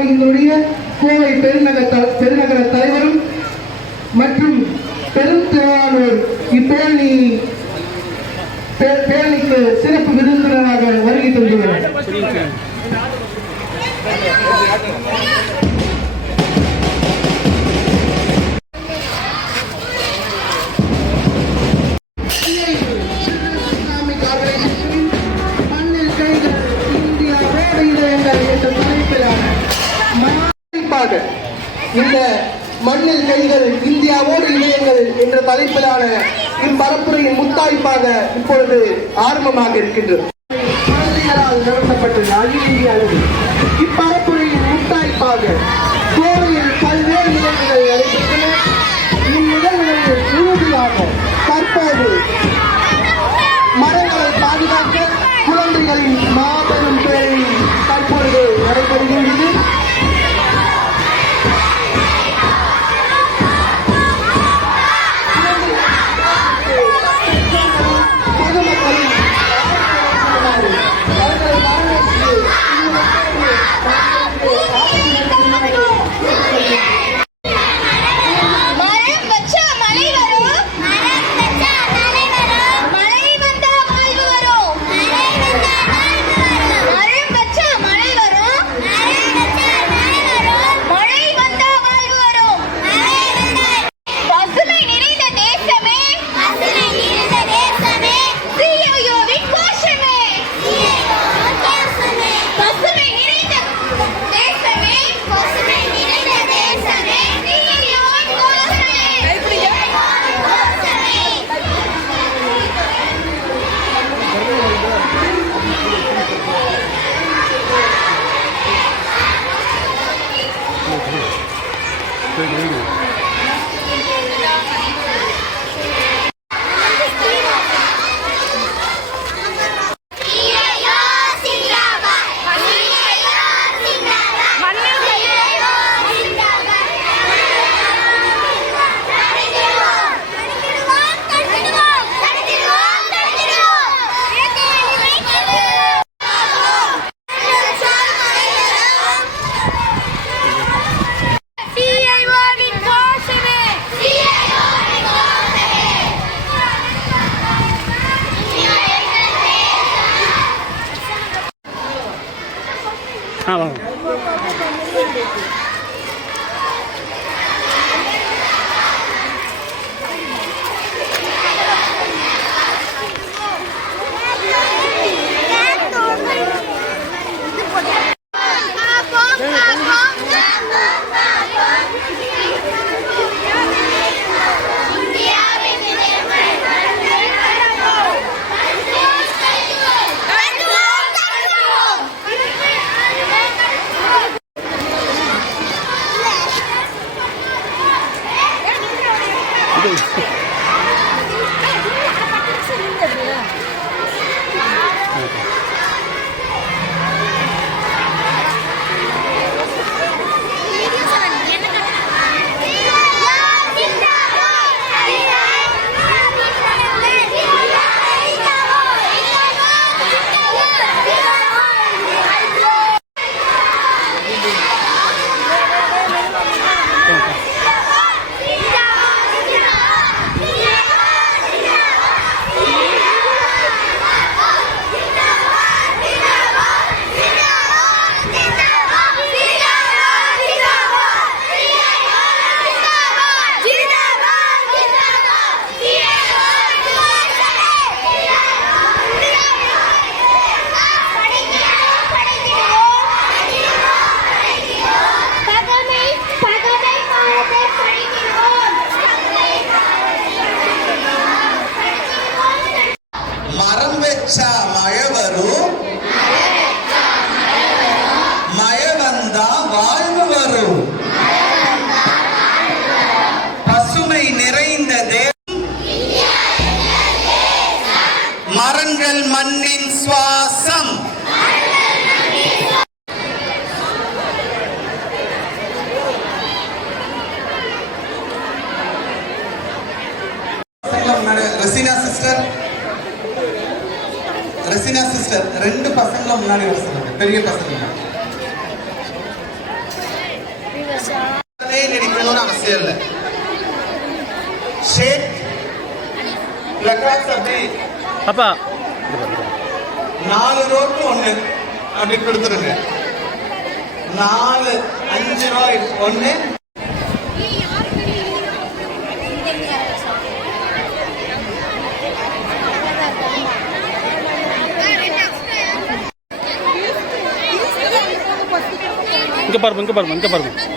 நிர்வாகிகளுடைய கோவை பெருநகர தலைவரும் மற்றும் பெருந்திரளானோர் இப்பேரணிக்கு சிறப்பு விருந்தினராக வருகை தந்துள்ளனர். இந்த மண்ணில் கைகள் இந்தியாவோடு இணையங்கள் என்ற தலைப்பிலான இப்பரப்புரையின் முத்தாய்ப்பாக இப்பொழுது ஆரம்பமாக இருக்கின்றது. குழந்தைகளால் நடத்தப்பட்டது அகில இந்திய அளவில். இப்பரப்புரையின் முத்தாய்ப்பாக கோவையில் பல்வேறு நிகழ்வுகள் நடைபெற்றன. இந்நிகழ்வுகளில் இறுதியாக தற்போது மரங்களை பாதுகாக்க குழந்தைகளின் மாபெரும் பேரணி தற்பொழுது நடைபெறுகின்றது. மரங்கள் மண்ணின் சுவாசம். ரெசினா சிஸ்டர் ரெண்டு பசங்களும் முன்னாடி வர சொல்லுங்க, பெரிய பசங்க. கொடுக்கணும்னு அவசியம் இல்லை. ஷேக் லக்ராக்ஸ் அப்படி அப்பா 4 ரூபாய்க்கு 1 அப்படி கொடுத்துருங்க. 4 5 ரூபாய் 1. இங்கே பாருங்க